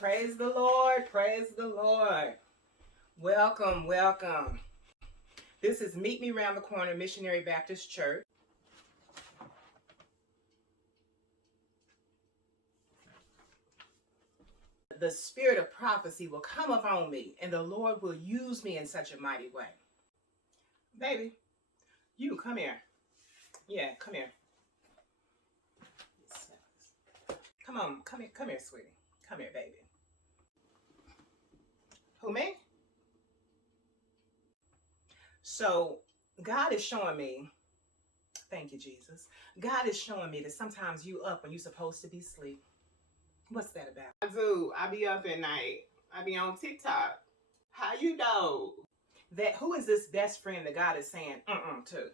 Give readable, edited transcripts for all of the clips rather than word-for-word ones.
Praise the Lord. Praise the Lord. Welcome, welcome. This is Meet Me Round the Corner Missionary Baptist Church. The spirit of prophecy will come upon me, and the Lord will use me in such a mighty way. Baby, you come here. Yeah, come here. Come on, come here, sweetie. Come here, baby. Who, me? So, God is showing me, thank you, Jesus. God is showing me that sometimes you up when you're supposed to be asleep. What's that about? I do. I be up at night. I be on TikTok. How you know? That who is this best friend that God is saying to?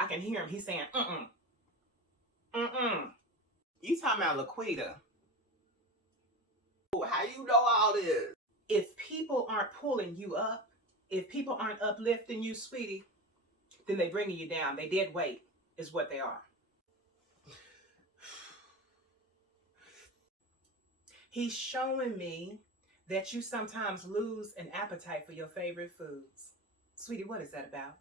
I can hear him. He's saying You talking about Laquita? How you know all this? If people aren't pulling you up, if people aren't uplifting you, sweetie, then they bringing you down. They dead weight is what they are. He's showing me that you sometimes lose an appetite for your favorite foods. Sweetie, what is that about?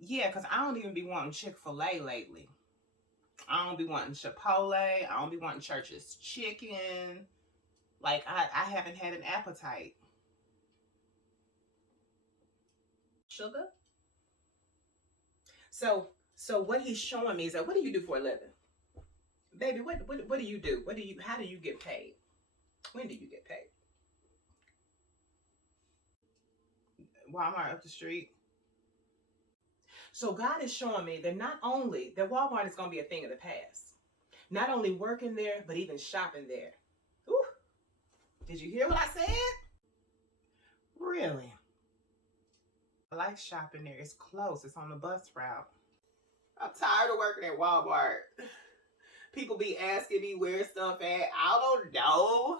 Yeah, because I don't even be wanting Chick-fil-A lately. I don't be wanting Chipotle. I don't be wanting Church's chicken. Like, I haven't had an appetite. Sugar? So what he's showing me is that, what do you do for a living? Baby, what do you do? How do you get paid? When do you get paid? Walmart up the street. So God is showing me that not only that Wal-Mart is going to be a thing of the past, not only working there, but even shopping there. Ooh, did you hear what I said? Really? I like shopping there. It's close. It's on the bus route. I'm tired of working at Walmart. People be asking me where stuff at. I don't know.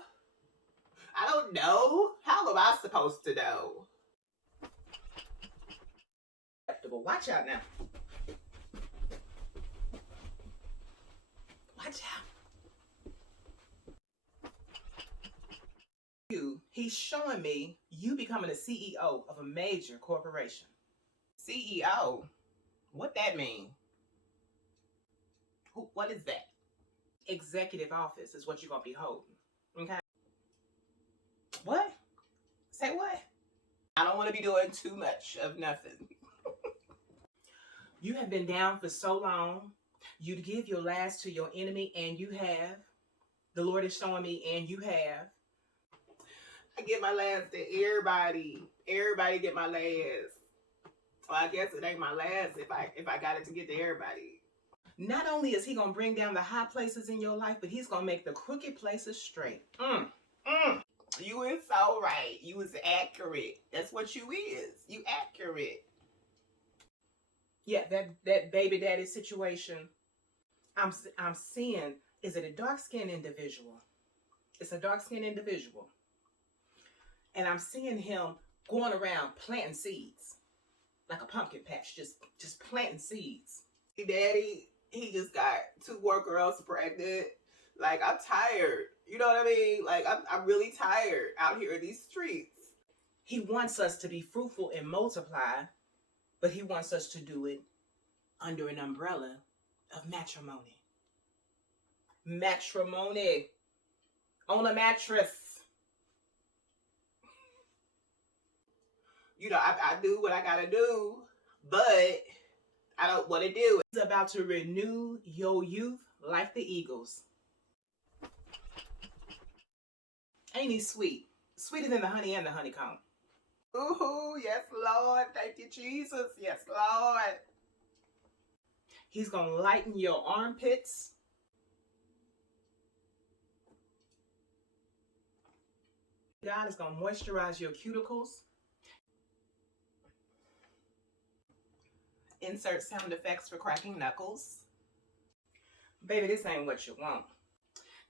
How am I supposed to know? Watch out now. Watch out. He's showing me you becoming a CEO of a major corporation. CEO? What that mean? What is that? Executive office is what you're going to be holding. Okay? What? Say what? I don't want to be doing too much of nothing. You have been down for so long. You give your last to your enemy, and you have. The Lord is showing me, and you have. I get my last to everybody. Everybody get my last. Well, I guess it ain't my last if I got it to get to everybody. Not only is he going to bring down the high places in your life, but he's going to make the crooked places straight. You is so right. You is accurate. That's what you is. You accurate. Yeah, that baby daddy situation I'm seeing, is it a dark-skinned individual? It's a dark-skinned individual. And I'm seeing him going around planting seeds. Like a pumpkin patch, just planting seeds. Daddy, he just got 2 more girls pregnant. Like, I'm tired. You know what I mean? Like, I'm really tired out here in these streets. He wants us to be fruitful and multiply, but he wants us to do it under an umbrella of matrimony. Matrimony. On a mattress. You know, I do what I gotta do, but I don't want to do it. He's about to renew your youth like the eagles. Ain't he sweet? Sweeter than the honey and the honeycomb. Ooh, yes, Lord. Thank you, Jesus. Yes, Lord. He's going to lighten your armpits. God is going to moisturize your cuticles. Insert sound effects for cracking knuckles. Baby, this ain't what you want.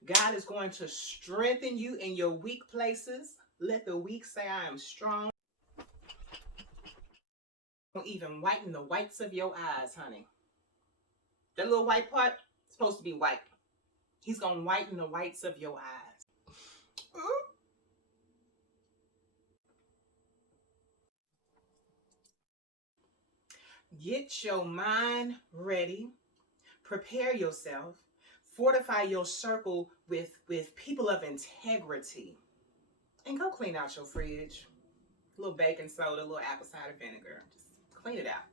God is going to strengthen you in your weak places. Let the weak say, I am strong. Don't even whiten the whites of your eyes, honey. That little white part is supposed to be white. He's going to whiten the whites of your eyes. Get your mind ready. Prepare yourself. Fortify your circle with people of integrity. And go clean out your fridge. A little baking soda, a little apple cider vinegar. Just clean it out.